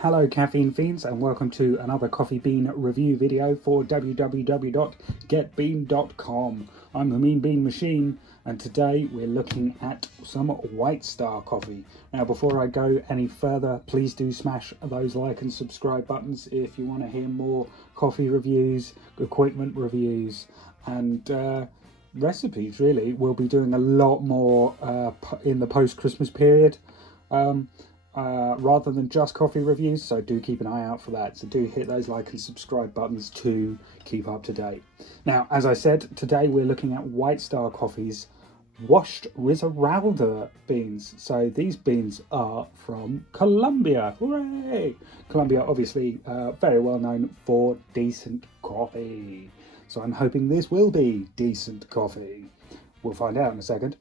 Hello caffeine fiends and welcome to another coffee bean review video for www.getbean.com. I'm the Mean Bean Machine and today we're looking at some White Star coffee. Now before I go any further, please do smash those like and subscribe buttons if you want to hear more coffee reviews, equipment reviews and recipes really. We'll be doing a lot more in the post-Christmas period. Rather than just coffee reviews, so do keep an eye out for that. So do hit those like and subscribe buttons to keep up to date. Now, as I said, today we're looking at White Star Coffee's washed Risaralda beans. So these beans are from Colombia. Hooray! Colombia, obviously, very well known for decent coffee. So I'm hoping this will be decent coffee. We'll find out in a second.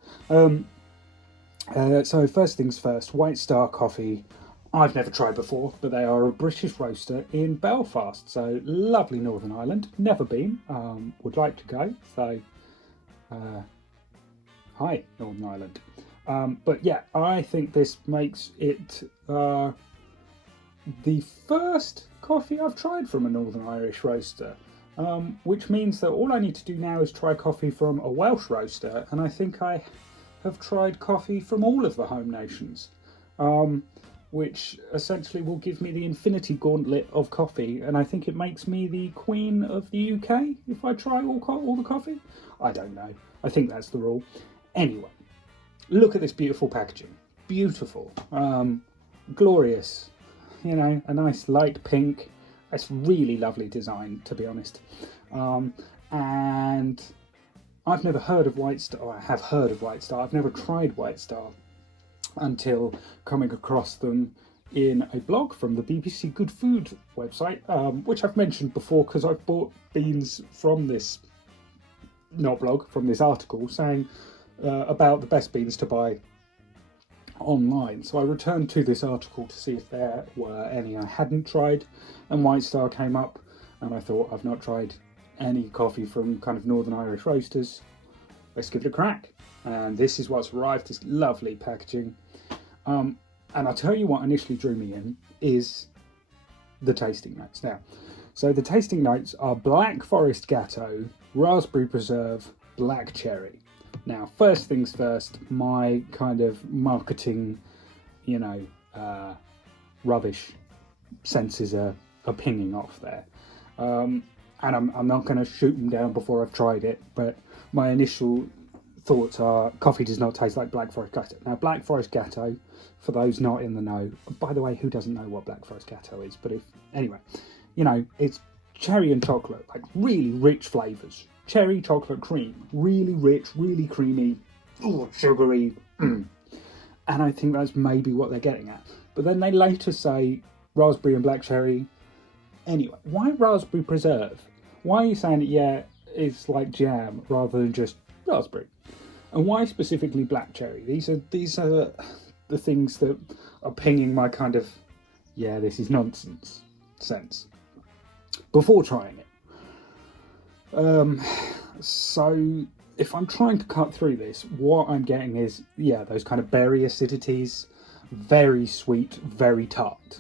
So first things first, White Star Coffee, I've never tried before, but they are a British roaster in Belfast, so lovely Northern Ireland, never been, would like to go, so hi Northern Ireland. But yeah, I think this makes it the first coffee I've tried from a Northern Irish roaster, which means that all I need to do now is try coffee from a Welsh roaster, and I think I have tried coffee from all of the home nations, which essentially will give me the infinity gauntlet of coffee, and I think it makes me the queen of the UK if I try all the coffee. I don't know. I think that's the rule. Anyway, look at this beautiful packaging. Beautiful. Glorious. You know, a nice light pink. It's really lovely design, to be honest. And I've never heard of White Star. I have heard of White Star. I've never tried White Star until coming across them in a blog from the BBC Good Food website, which I've mentioned before because I've bought beans from this, not blog, from this article saying about the best beans to buy online. So I returned to this article to see if there were any I hadn't tried, and White Star came up, and I thought, I've not tried any coffee from kind of Northern Irish roasters. Let's give it a crack. And this is what's arrived, this lovely packaging. And I'll tell you what initially drew me in is the tasting notes. Now, so the tasting notes are Black Forest Gatto, Raspberry Preserve, Black Cherry. Now, first things first, my kind of marketing, rubbish senses are pinging off there. And I'm not going to shoot them down before I've tried it, but my initial thoughts are coffee does not taste like Black Forest Gatto. Now, Black Forest Gatto, for those not in the know, by the way, who doesn't know what Black Forest Gatto is? But anyway, it's cherry and chocolate, like really rich flavours. Cherry, chocolate, cream, really rich, really creamy, sugary. And I think that's maybe what they're getting at. But then they later say raspberry and black cherry. Anyway, why raspberry preserve? Why are you saying that, it's like jam rather than just raspberry? And why specifically black cherry? These are the things that are pinging my kind of, this is nonsense sense before trying it. So if I'm trying to cut through this, what I'm getting is, those kind of berry acidities, very sweet, very tart,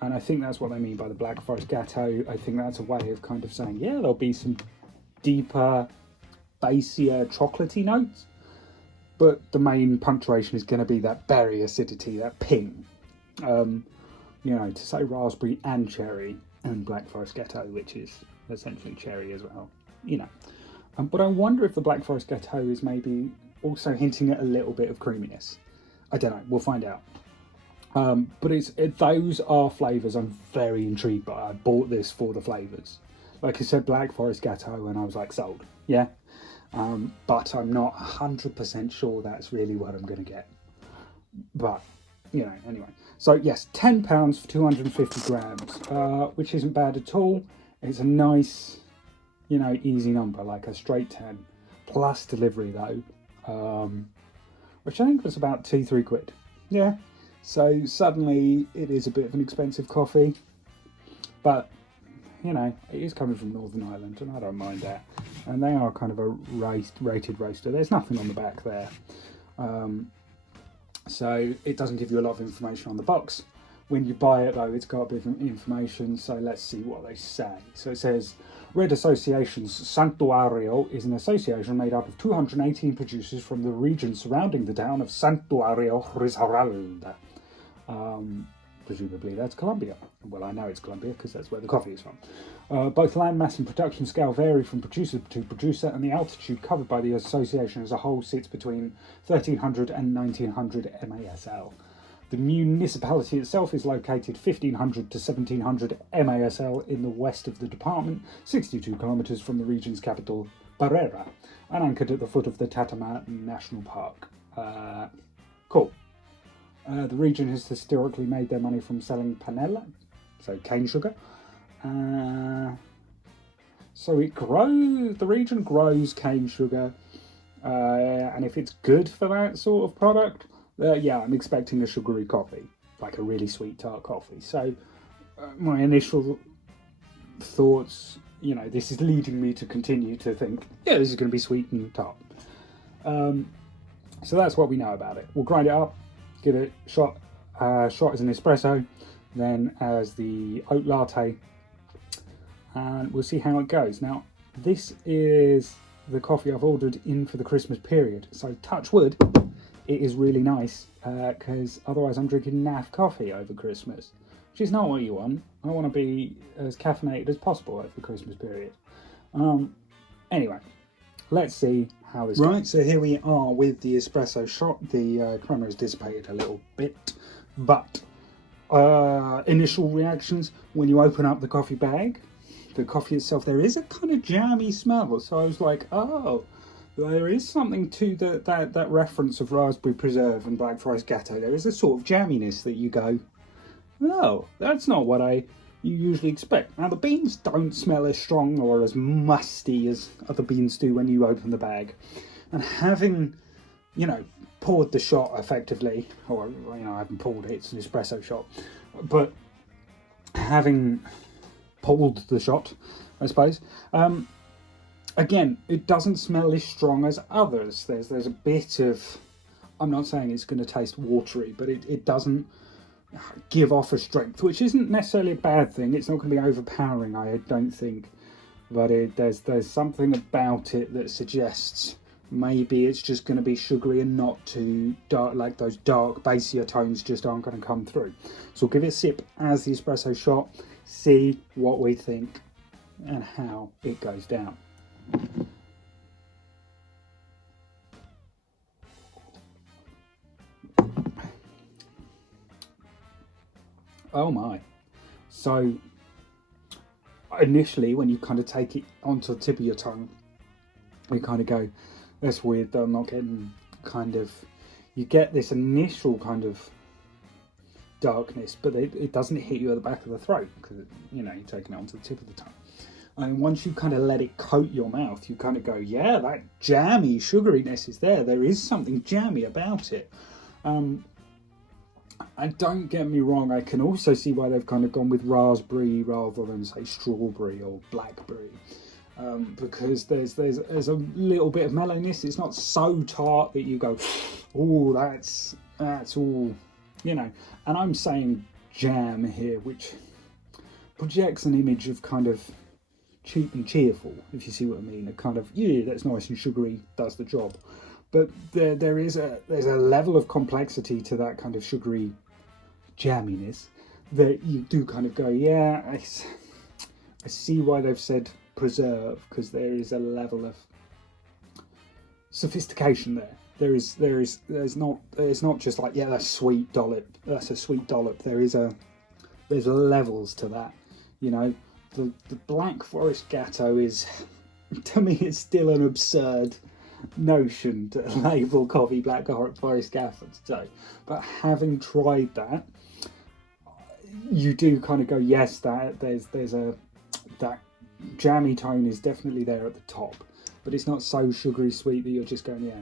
And I think that's what they mean by the Black Forest Gatto. I think that's a way of kind of saying, there'll be some deeper, bassier, chocolatey notes, but the main punctuation is going to be that berry acidity, that ping. To say raspberry and cherry and Black Forest Gatto, which is essentially cherry as well, But I wonder if the Black Forest Gatto is maybe also hinting at a little bit of creaminess. I don't know. We'll find out. But those are flavours I'm very intrigued by. I bought this for the flavours. Like I said, Black Forest Gatto, and I was like, sold. But I'm not 100% sure that's really what I'm going to get. But, anyway. So, yes, £10 for 250 grams, which isn't bad at all. It's a nice, easy number, like a straight 10. Plus delivery, though, which I think was about £2-3. So suddenly it is a bit of an expensive coffee, but it is coming from Northern Ireland and I don't mind that. And they are kind of a rated roaster. There's nothing on the back there. So it doesn't give you a lot of information on the box, When you buy it though, it's got a bit of information, so let's see what they say. So it says, Red Association's Santuario is an association made up of 218 producers from the region surrounding the town of Santuario Risaralda. Presumably that's Colombia. Well, I know it's Colombia because that's where the coffee is from. Both land mass and production scale vary from producer to producer, and the altitude covered by the association as a whole sits between 1300 and 1900 MASL. The municipality itself is located 1500 to 1700 MASL in the west of the department, 62 kilometres from the region's capital, Barrera, and anchored at the foot of the Tatama National Park. Cool. The region has historically made their money from selling panela, so cane sugar. So the region grows cane sugar, and if it's good for that sort of product, yeah, I'm expecting a sugary coffee, like a really sweet tart coffee. So my initial thoughts, this is leading me to continue to think, yeah, this is going to be sweet and tart. So that's what we know about it. We'll grind it up, give it a shot as an espresso, then as the oat latte, and we'll see how it goes. Now, this is the coffee I've ordered in for the Christmas period, so touch wood, it is really nice, because otherwise I'm drinking naff coffee over Christmas, which is not what you want. I want to be as caffeinated as possible over the Christmas period. Anyway, let's see how this goes. Right, so here we are with the espresso shot. The crema has dissipated a little bit, but initial reactions when you open up the coffee bag, the coffee itself, there is a kind of jammy smell. So I was like, oh, there is something to that reference of raspberry preserve and black forest gatto. There is a sort of jamminess that you go, oh, that's not what you usually expect. Now, the beans don't smell as strong or as musty as other beans do when you open the bag. And having, poured the shot effectively, or, I haven't poured it, it's an espresso shot, but having pulled the shot, I suppose, again, it doesn't smell as strong as others. There's a bit of, I'm not saying it's going to taste watery, but it doesn't give off a strength, which isn't necessarily a bad thing. It's not going to be overpowering, I don't think, but there's something about it that suggests maybe it's just going to be sugary and not too dark, like those dark bassier tones just aren't going to come through. So we'll give it a sip as the espresso shot, see what we think and how it goes down. Oh my. So initially when you kind of take it onto the tip of your tongue, you kind of go, that's weird though, I'm not getting you get this initial kind of darkness, but it doesn't hit you at the back of the throat because, you're taking it onto the tip of the tongue. And once you kind of let it coat your mouth, you kind of go, yeah, that jammy sugariness is there. There is something jammy about it. And don't get me wrong, I can also see why they've kind of gone with raspberry rather than, say, strawberry or blackberry. Because there's a little bit of mellowness. It's not so tart that you go, oh, that's all, And I'm saying jam here, which projects an image of kind of cheap and cheerful, if you see what I mean. A kind of, yeah, that's nice and sugary, does the job. But there's a level of complexity to that kind of sugary jamminess that you do kind of go, yeah, I see why they've said preserve, because there is a level of sophistication there. There's not just like, yeah, that's a sweet dollop. There's levels to that, The Black Forest Gatto is, to me, it's still an absurd notion to label coffee Black Forest Gatto. But having tried that, you do kind of go, yes, that that jammy tone is definitely there at the top, but it's not so sugary sweet that you're just going, yeah.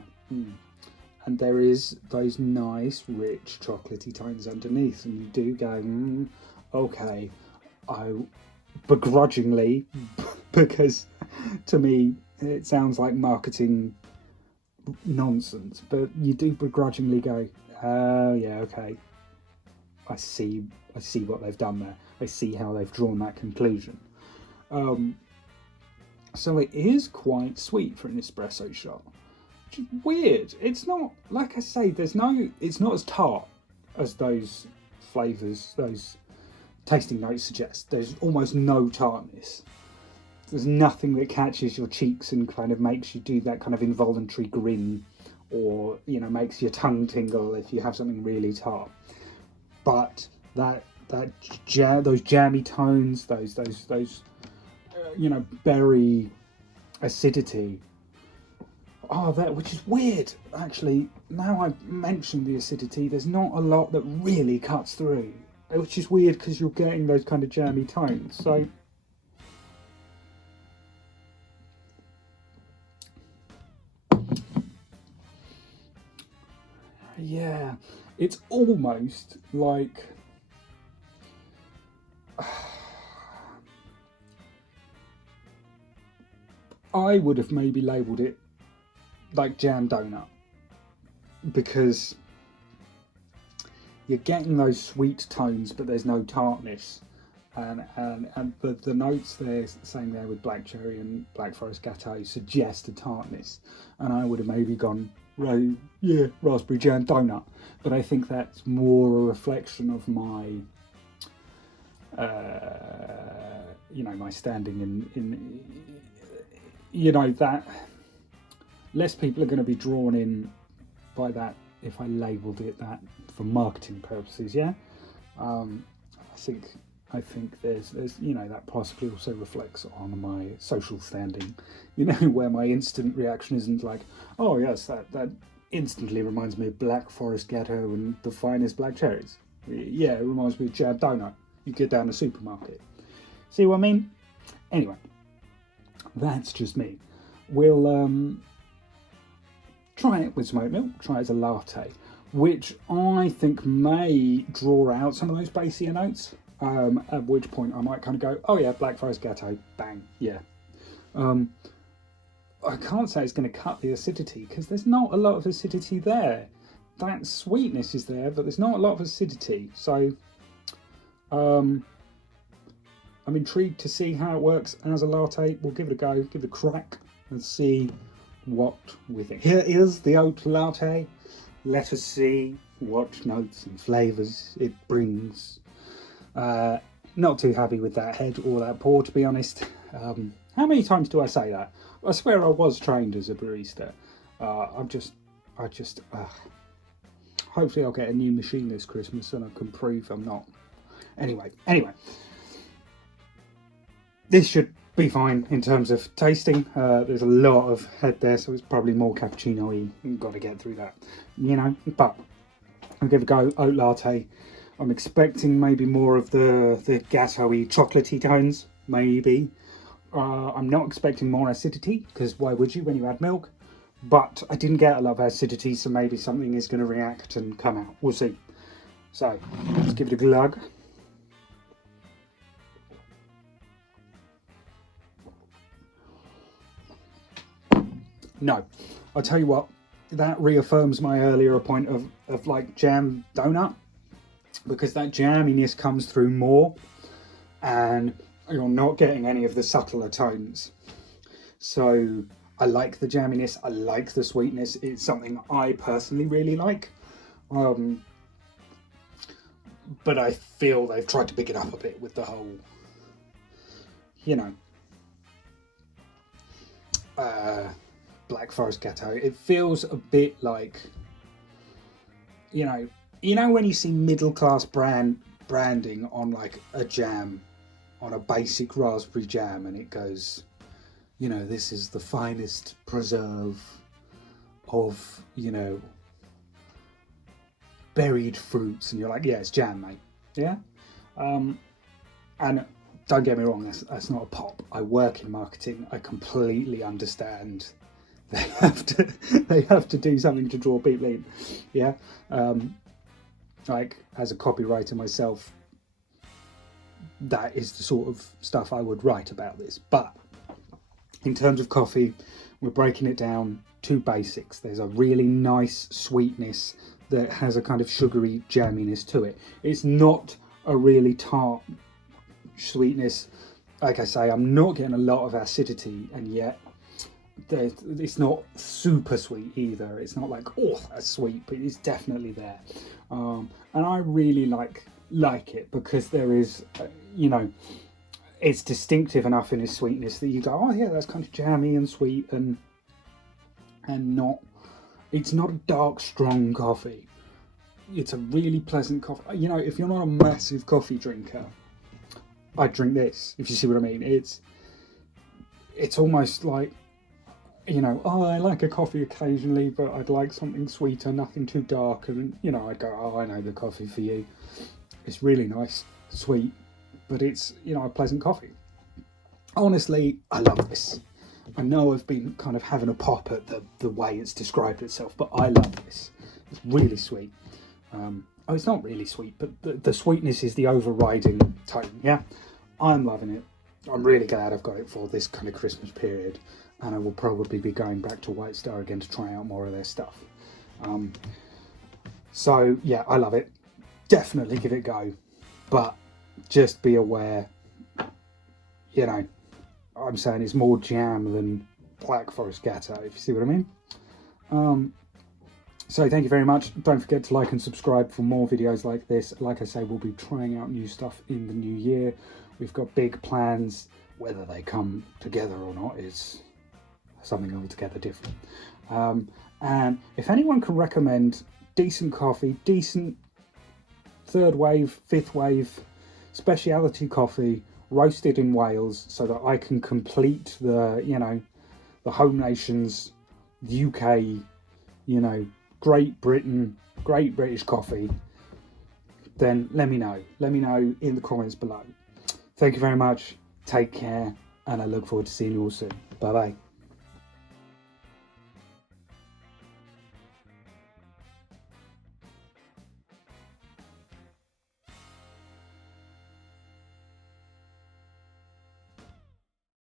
And there is those nice, rich, chocolatey tones underneath, and you do go, okay, I begrudgingly, because to me it sounds like marketing nonsense, but you do begrudgingly go, oh yeah, okay, I see what they've done there. I see how they've drawn that conclusion. So it is quite sweet for an espresso shot, which is weird. It's not, like I say, it's not as tart as those flavours, those tasting notes suggest. There's almost no tartness. There's nothing that catches your cheeks and kind of makes you do that kind of involuntary grin, or, you know, makes your tongue tingle if you have something really tart. But those jammy tones, those you know, berry acidity. Oh, which is weird, actually. Now I've mentioned the acidity, there's not a lot that really cuts through, which is weird because you're getting those kind of jammy tones. So yeah, it's almost like I would have maybe labelled it like jam donut, because you're getting those sweet tones but there's no tartness, and the notes they're saying there with black cherry and black forest gatto suggest a tartness, and I would have maybe gone, right, yeah, raspberry jam donut. But I think that's more a reflection of my you know, my standing in you know, that less people are going to be drawn in by that if I labelled it that for marketing purposes. Yeah, I think there's you know, that possibly also reflects on my social standing. You know, where my instant reaction isn't like, oh yes, that instantly reminds me of black forest gatto and the finest black cherries. Yeah, it reminds me of jam donut. You get down the supermarket. See what I mean? Anyway, that's just me. We'll try it with smoked milk, try it as a latte, which I think may draw out some of those bassier notes, at which point I might kind of go, oh yeah, black forest gatto, bang, yeah. I can't say it's going to cut the acidity, because there's not a lot of acidity there. That sweetness is there, but there's not a lot of acidity, so I'm intrigued to see how it works as a latte. We'll give it a go, give it a crack, and see what we think. Here is the oat latte. Let us see what notes and flavours it brings. Not too happy with that head or that pour, to be honest. How many times do I say that? I swear I was trained as a barista. Hopefully I'll get a new machine this Christmas and I can prove I'm not. Anyway. This should be fine in terms of tasting. There's a lot of head there, so it's probably more cappuccino-y. You've got to get through that, you know. But I'll give it a go. Oat latte. I'm expecting maybe more of the gatto-y, chocolatey tones, maybe. I'm not expecting more acidity, because why would you when you add milk? But I didn't get a lot of acidity, so maybe something is going to react and come out. We'll see. So let's give it a glug. No, I'll tell you what, that reaffirms my earlier point of like jam donut, because that jamminess comes through more and you're not getting any of the subtler tones. So I like the jamminess, I like the sweetness. It's something I personally really like. But I feel they've tried to pick it up a bit with the whole, you know, Black Forest Gatto. It feels a bit like, you know when you see middle class branding on like a jam, on a basic raspberry jam, and it goes, you know, this is the finest preserve of, you know, buried fruits, and you're like, yeah, it's jam, mate. Yeah. And don't get me wrong, that's not a pop. I work in marketing. I completely understand. They have to do something to draw people in. Yeah. Like, as a copywriter myself, that is the sort of stuff I would write about this. But in terms of coffee, we're breaking it down to basics. There's a really nice sweetness that has a kind of sugary jamminess to it. It's not a really tart sweetness. Like I say, I'm not getting a lot of acidity, and yet it's not super sweet either. It's not like, oh, that's sweet, but it's definitely there. And I really like it because there is, you know, it's distinctive enough in its sweetness that you go, oh yeah, that's kind of jammy and sweet, and not, it's not a dark, strong coffee. It's a really pleasant coffee. You know, if you're not a massive coffee drinker, I'd drink this, if you see what I mean. It's almost like, you know, oh, I like a coffee occasionally, but I'd like something sweeter, nothing too dark. And, you know, I go, oh, I know the coffee for you. It's really nice, sweet, but it's, you know, a pleasant coffee. Honestly, I love this. I know I've been kind of having a pop at the way it's described itself, but I love this. It's really sweet. Oh, it's not really sweet, but the sweetness is the overriding tone, yeah? I'm loving it. I'm really glad I've got it for this kind of Christmas period, and I will probably be going back to White Star again to try out more of their stuff. So, yeah, I love it. Definitely give it a go, but just be aware, you know, I'm saying it's more jam than Black Forest Gatto, if you see what I mean. So thank you very much. Don't forget to like and subscribe for more videos like this. Like I say, we'll be trying out new stuff in the new year. We've got big plans. Whether they come together or not is something altogether different. And if anyone can recommend decent coffee, decent third wave, fifth wave, speciality coffee, roasted in Wales, so that I can complete the, you know, the home nations, UK, you know, Great Britain, Great British coffee, then let me know. Let me know in the comments below. Thank you very much. Take care, and I look forward to seeing you all soon. Bye bye.